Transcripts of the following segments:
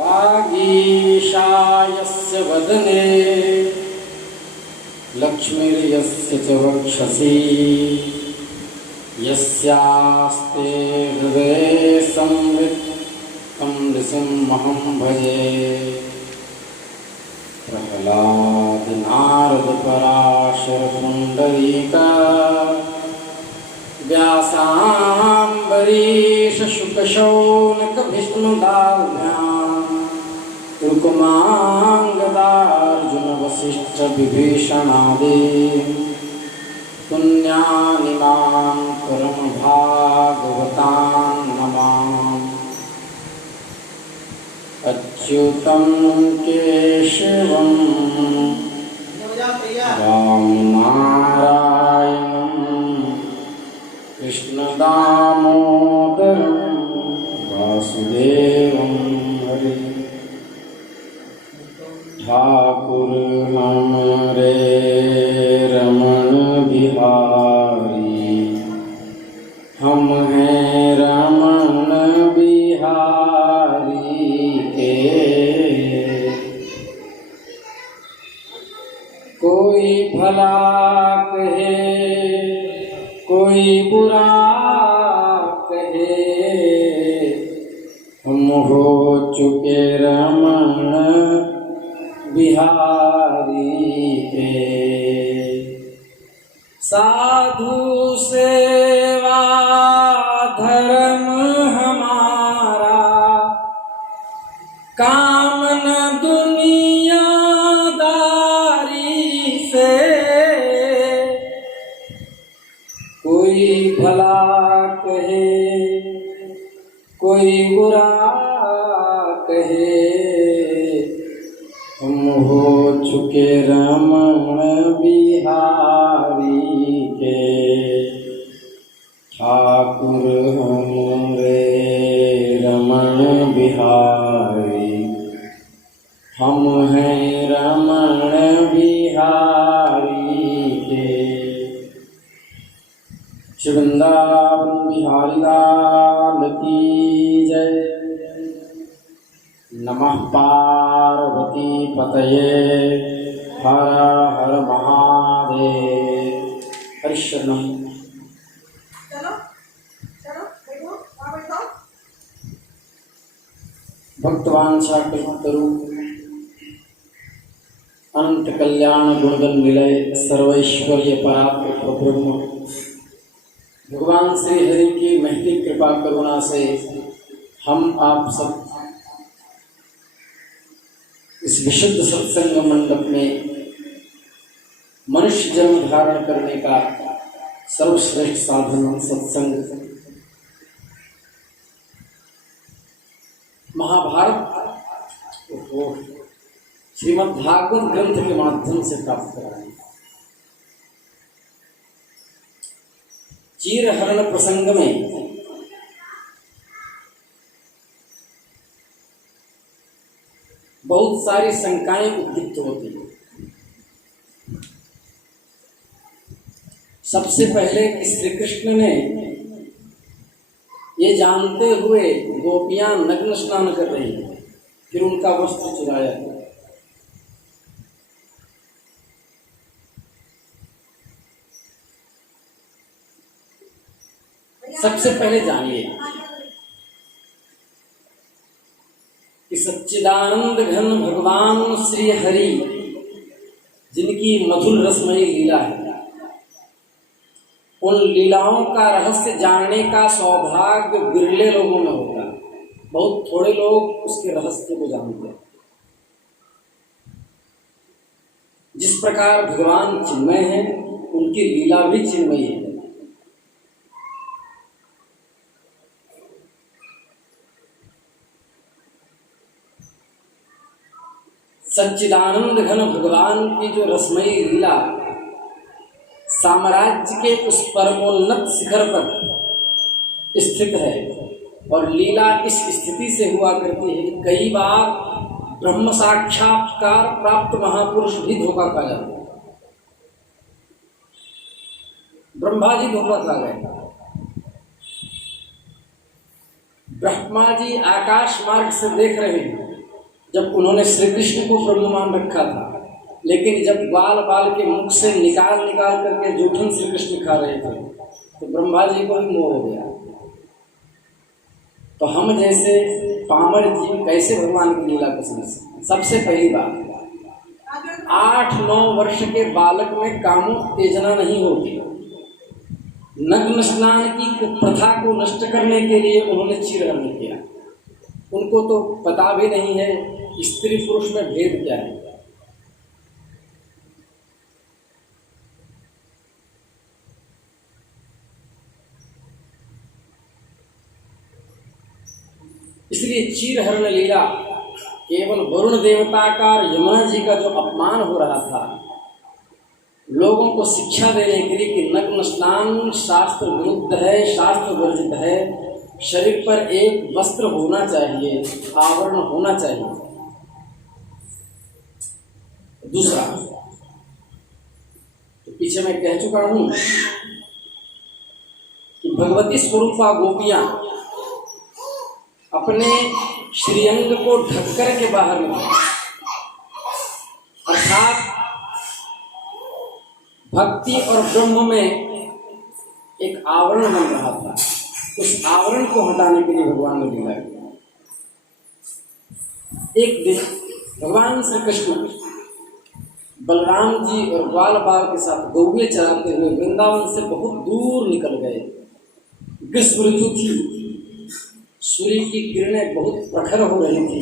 वागीशायस्य वदने लक्ष्मीर्यस्य च वक्षसि यस्यास्ते हृदये संवित् तं नृसिंहमहं भजे। प्रह्लाद नारद पराशर पुंडरीक व्यासाम्बरीश शुक शौनक भीष्म दाभ्याम् ऋकुमांगदार्जुन वसिष्ठ विभीषणादि पुण्यानिमान् परम भागवतान् नमामि। अच्युतं केशवं रामनारायणं कृष्णदामोदरं वासुदेवं हरे। ठाकुर हमरे रमण बिहारी, हम हैं रमण बिहारी के। कोई भला कहे कोई बुरा कहे, हम हो चुके रमण बिहारी के। साधु सेवा धर्म हमारा, काम न दुनियादारी से। कोई भला कहे कोई बुरा कहे, हम हो चुके रमण बिहारी के। ठाकुर हमरे रमण बिहारी, हम हैं रमण बिहारी के। श्री वृंदावन बिहारी लाल की जय। नमः पार्वती पतये, हर हर महादेव। हरिशरणम। भक्तवांछा कल्पतरु अनंत कल्याण गुणगण निलय सर्वैश्वर्य परात्पर ब्रह्म भगवान श्री हरि की महती कृपा करुणा से हम आप सब इस विशुद्ध सत्संग मंडप में मनुष्य जन्म धारण करने का सर्वश्रेष्ठ साधन सत्संग महाभारत श्रीमद् भागवत ग्रंथ के माध्यम से प्राप्त कराएं। चीरहरण प्रसंग में बहुत सारी शंकाएं उद्दीप्त होती हैं। सबसे पहले श्री कृष्ण ने ये जानते हुए गोपियां नग्न स्नान कर रही हैं, फिर उनका वस्त्र चुराया। सबसे पहले जानिए कि सच्चिदानंद घन भगवान श्री हरि जिनकी मधुर रसमयी लीला है, उन लीलाओं का रहस्य जानने का सौभाग्य बिरले लोगों में होता है। बहुत थोड़े लोग उसके रहस्य को जानते हैं। जिस प्रकार भगवान चिन्मय हैं, उनकी लीला भी चिन्मयी है। सच्चिदानंद घन भगवान की जो रसमयी लीला साम्राज्य के उस परमोन्नत शिखर पर स्थित है, और लीला इस स्थिति से हुआ करती है कि कई बार ब्रह्म साक्षात्कार प्राप्त महापुरुष भी धोखा खा जाते हैं। ब्रह्मा जी धोखा खा गए। ब्रह्मा जी आकाश मार्ग से देख रहे हैं जब उन्होंने श्री कृष्ण को ब्रह्म मान रखा था, लेकिन जब बाल बाल के मुख से निकाल निकाल करके जूठन श्री कृष्ण खा रहे थे तो ब्रह्मा जी को भी मोह हो गया। तो हम जैसे पामर जीव कैसे भगवान की लीला को समझ सकते? सबसे पहली बात, 8-9 वर्ष के बालक में कामोत्तेजना नहीं होती। नग्न स्नान की प्रथा को नष्ट करने के लिए उन्होंने चीरहरण किया। उनको तो पता भी नहीं है स्त्री पुरुष में भेद क्या है। इसलिए चीरहरण लीला केवल वरुण देवता का और यमुना जी का जो अपमान हो रहा था, लोगों को शिक्षा देने के लिए कि नग्न स्नान शास्त्र विरुद्ध है, शास्त्र वर्जित है, शरीर पर एक वस्त्र होना चाहिए, आवरण होना चाहिए। दूसरा, तो पीछे मैं कह चुका हूं कि भगवती स्वरूपा गोपियां अपने श्रीअंग को ढक कर के बाहर निकली, अर्थात भक्ति और ब्रह्म में एक आवरण बन रहा था। उस आवरण को हटाने के लिए भगवान ने लीला किया। एक दिन भगवान श्री कृष्ण बलराम जी और ग्वाल बाल के साथ गौवे चराते हुए वृंदावन से बहुत दूर निकल गए। ग्रीष्म ऋतु थी, सूर्य की किरणें बहुत प्रखर हो रही थी,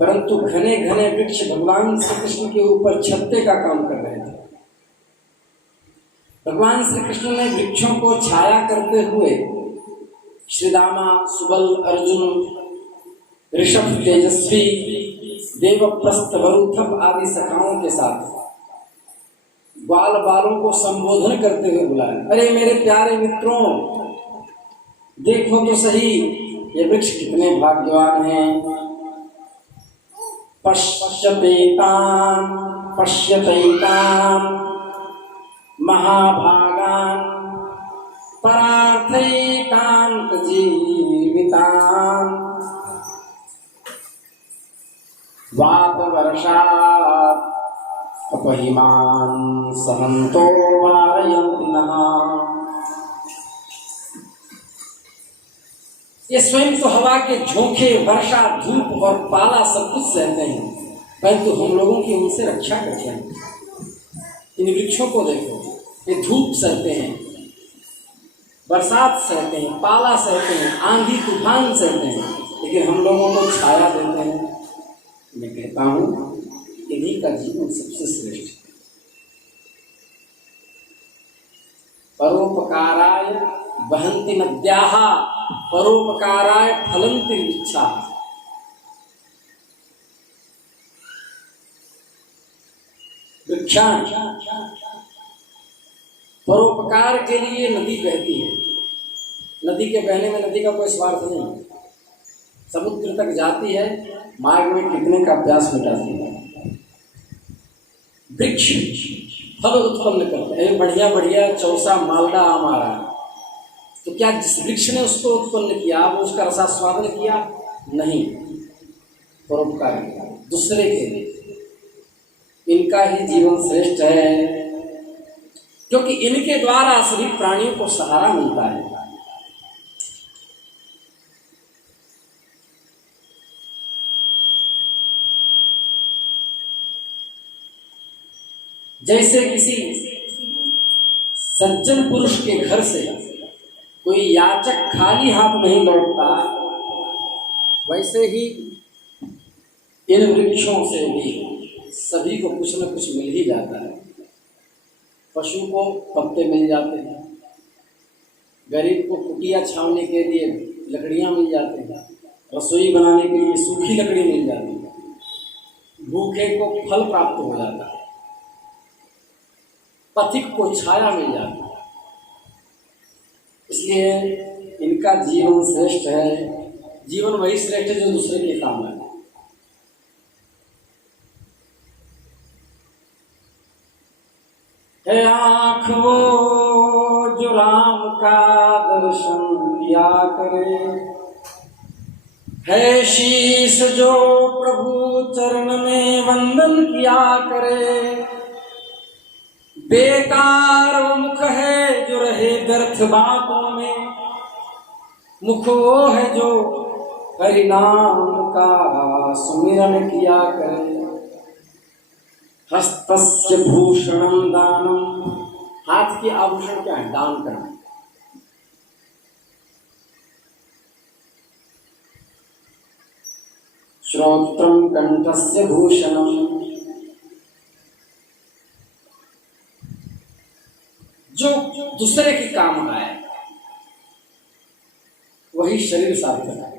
परंतु घने घने वृक्ष भगवान श्री कृष्ण के ऊपर छत्ते का काम कर रहे थे। भगवान श्री कृष्ण ने वृक्षों को छाया करते हुए श्रीदामा, सुबल, अर्जुन, ऋषभ, तेजस्वी, देवप्रस्थ, वरुथप आदि सखाओं के साथ बाल बालों को संबोधन करते हुए बुलाया। अरे मेरे प्यारे मित्रों, देखो तो सही ये वृक्ष कितने भाग्यवान हैं। पश्यतेतां महाभागान परार्थैकांत जीवितान वातवर्षात् अपहिमान् सहन्तो वारयन्ति नः। ये स्वयं तो हवा के झोंके, वर्षा, धूप और पाला सब कुछ सहते हैं, परंतु हम लोगों की उनसे रक्षा करते हैं। इन वृक्षों को देखो, ये धूप सहते हैं, बरसात सहते हैं, पाला सहते हैं, आंधी तूफान सहते हैं, लेकिन हम लोगों को छाया देते हैं। मैं कहता हूं इन्हीं का जीवन सबसे श्रेष्ठ है। परोपकाराय वहन्ति नद्याः परोपकाराय फलन्ति वृक्षाः। वृक्षान परोपकार के लिए नदी बहती है। नदी के बहने में नदी का कोई स्वार्थ नहीं, समुद्र तक जाती है, मार्ग में कितने का प्यास मिटाती है। वृक्ष फल उत्पन्न करते हैं, बढ़िया बढ़िया चौसा मालदा आम आ रहा है, तो क्या जिस वृक्ष ने उसको उत्पन्न किया वो उसका रसास्वादन किया? नहीं, परोपकार किया दूसरे के लिए। इनका ही जीवन श्रेष्ठ है, क्योंकि इनके द्वारा सभी प्राणियों को सहारा मिलता है। जैसे किसी सज्जन पुरुष के घर से कोई याचक खाली हाथ नहीं लौटता, वैसे ही इन वृक्षों से भी सभी को कुछ न कुछ मिल ही जाता है। पशु को पत्ते मिल जाते हैं, गरीब को कुटिया छावने के लिए लकड़ियां मिल जाती हैं, रसोई बनाने के लिए सूखी लकड़ी मिल जाती है, भूखे को फल प्राप्त हो जाता है, पथिक को छाया मिल जाती है। इसलिए इनका जीवन श्रेष्ठ है। जीवन वही श्रेष्ठ है जो दूसरे के काम है। है आँख वो जो राम का दर्शन किया करे, है शीश जो प्रभु चरण में वंदन किया करे, बेकार वो मुख है जो रहे व्यर्थ बातों में, मुख वो है जो हरि नाम का सुमिरन किया करे। हस्तस्य भूषणम दानम, हाथ के आभूषण क्या है? दान करना। श्रोत्रम कंठस्य भूषणम, जो दूसरे के काम आए वही शरीर सार्थक है।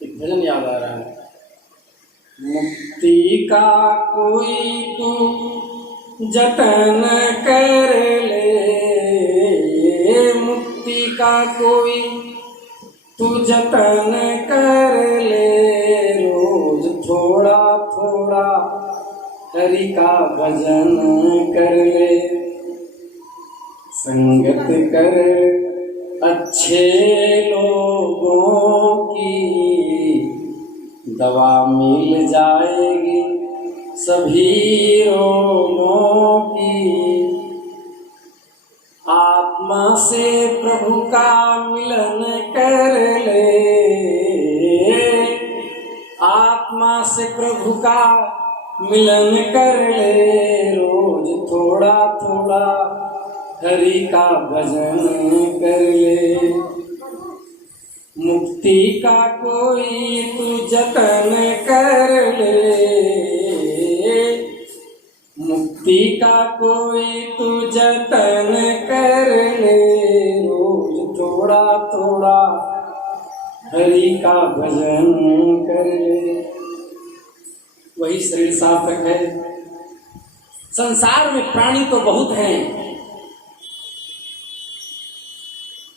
एक भजन याद आ रहा है, मुक्ति का कोई तू जतन कर ले, मुक्ति का कोई तू जतन कर ले, रोज थोड़ा थोड़ा हरि का भजन कर ले, संगत कर अच्छे लोगों की, दवा मिल जाएगी सभी रोगों की, आत्मा से प्रभु का मिलन कर ले, आत्मा से प्रभु का मिलन कर ले, रोज थोड़ा थोड़ा हरि का भजन कर ले, मुक्ति का कोई तू जतन कर ले, मुक्ति का कोई तू जतन कर ले, रोज थोड़ा थोड़ा हरि का भजन कर ले, वही शरीर सार्थक है। संसार में प्राणी तो बहुत हैं,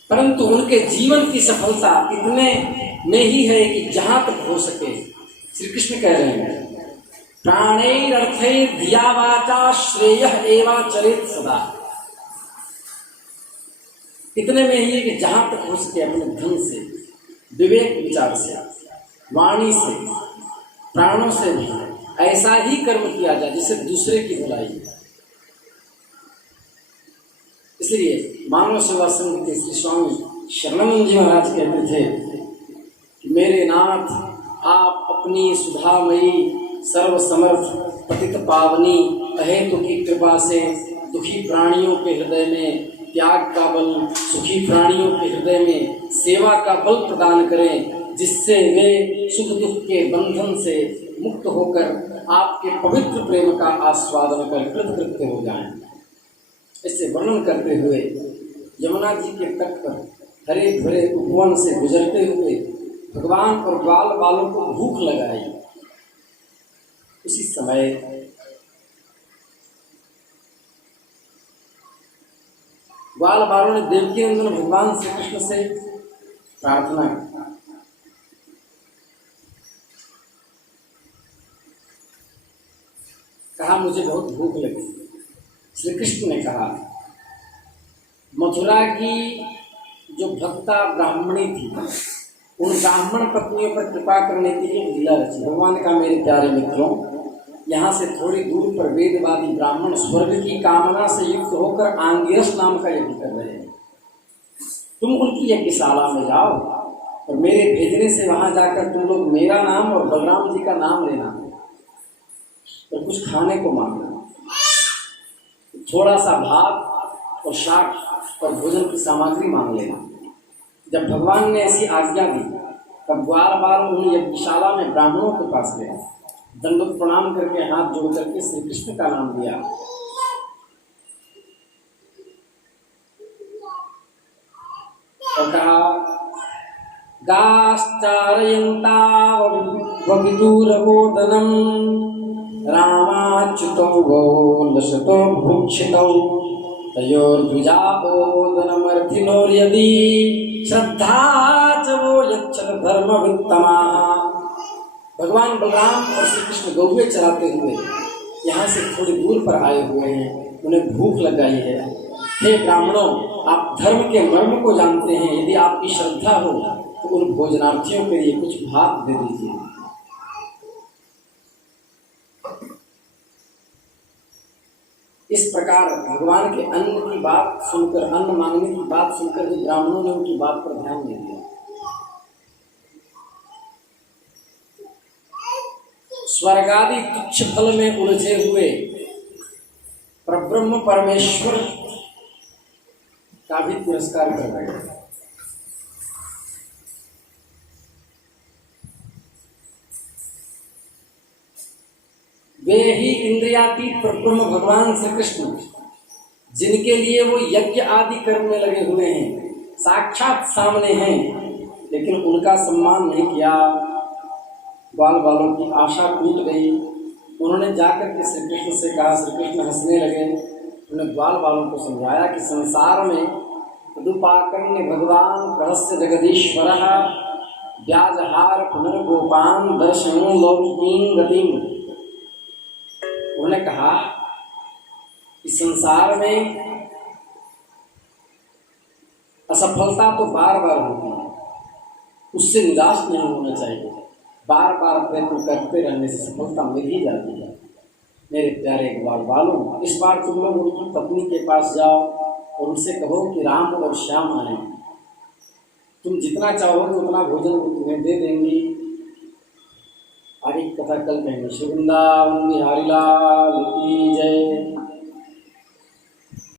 परंतु उनके जीवन की सफलता इतने में ही है कि जहां तक हो सके, श्री कृष्ण कह रहे हैं, प्राणैरर्थे धिया वाचा श्रेयः एवाचरेत् सदा। इतने में ही है कि जहां तक हो सके अपने धन से, विवेक विचार से, वाणी से, प्राणों से भी ऐसा ही कर्म किया जाए जिससे दूसरे की भलाई। इसलिए मानव सेवा संघ के श्री स्वामी शरणानंद जी महाराज कहते थे कि मेरे नाथ, आप अपनी सुधामयी सर्वसमर्थ पतित पावनी अहेतु की कृपा से दुखी प्राणियों के हृदय में त्याग का बल, सुखी प्राणियों के हृदय में सेवा का बल प्रदान करें, जिससे वे सुख दुख के बंधन से मुक्त होकर आपके पवित्र प्रेम का आस्वादन कर कृतकृत्य हो जाएं। इससे वर्णन करते हुए यमुना जी के तट पर हरे भरे उपवन से गुजरते हुए भगवान और ग्वाल बालों को भूख लगाई। उसी समय ग्वाल बालों ने देवकी नंदन भगवान श्री कृष्ण से प्रार्थना की, कहा मुझे बहुत भूख लगी। श्री कृष्ण ने कहा, मथुरा की जो भक्ता ब्राह्मणी थी, उन ब्राह्मण पत्नियों पर कृपा करने के लिए लीला रची। भगवान का मेरे प्यारे मित्रों, यहाँ से थोड़ी दूर पर वेदवादी ब्राह्मण स्वर्ग की कामना से युक्त होकर आंगिरस नाम का यज्ञ कर रहे हैं। तुम उनकी यज्ञशाला में जाओ और मेरे भेजने से वहां जाकर तुम लोग मेरा नाम और बलराम जी का नाम लेना और कुछ खाने को मांगना, थोड़ा सा भात और शाक और भोजन की सामग्री मांग लेना। जब भगवान ने ऐसी आज्ञा दी तब ग्वाल बाल उन यज्ञशाला में ब्राह्मणों के पास गया, दंडवत प्रणाम करके हाथ जोड़ करके श्री कृष्ण का नाम दिया और कहा, गाश्चारयन्ता वविदूरगोदनम रामाच्युतौ गौलशतो भुक्षितौ तयोर्द्विजाओदनमर्थिनोर्यदि श्रद्धा च वो यच्छत धर्मवित्तमाः। भगवान बलराम और श्री कृष्ण गौवे चराते हुए यहाँ से थोड़ी दूर पर आए हुए हैं, उन्हें भूख लग गई है। हे ब्राह्मणों, आप धर्म के मर्म को जानते हैं, यदि आपकी श्रद्धा हो तो उन भोजनार्थियों के लिए कुछ भात दे दीजिए। इस प्रकार भगवान के अन्न की बात सुनकर, अन्न मांगने की बात सुनकर भी ब्राह्मणों ने उनकी बात पर ध्यान नहीं दिया। स्वर्गादि तुच्छ फल में उलझे हुए परब्रह्म परमेश्वर का भी तिरस्कार कर रहे हैं। वे ही इंद्रियातीत परब्रह्म भगवान श्री कृष्ण, जिनके लिए वो यज्ञ आदि कर्म में लगे हुए हैं, साक्षात सामने हैं, लेकिन उनका सम्मान नहीं किया। बाल बालों की आशा टूट गई। उन्होंने जाकर के श्री कृष्ण से कहा, श्री कृष्ण हंसने लगे। उन्होंने ग्वाल बालों को समझाया कि संसार में तदुपाकर्ण्य भगवान रहस्य जगदीश्वर व्याजहार पुनर्गोपान दर्शनों लौकिकीं गतिम। उन्होंने कहा कि संसार में असफलता तो बार बार होती है, उससे निराश नहीं होना चाहिए। बार बार प्रयत्न करते रहने से सफलता मिल ही जाती है। मेरे प्यारे ग्वाल बालों, इस बार तुम लोग उनकी पत्नी के पास जाओ और उनसे कहो कि राम और श्याम आए। तुम जितना चाहोगे उतना भोजन वो तुम्हें दे देंगी। आगे कथा कल कहेंगे। श्री वृंदावन बिहारी लाल की जय।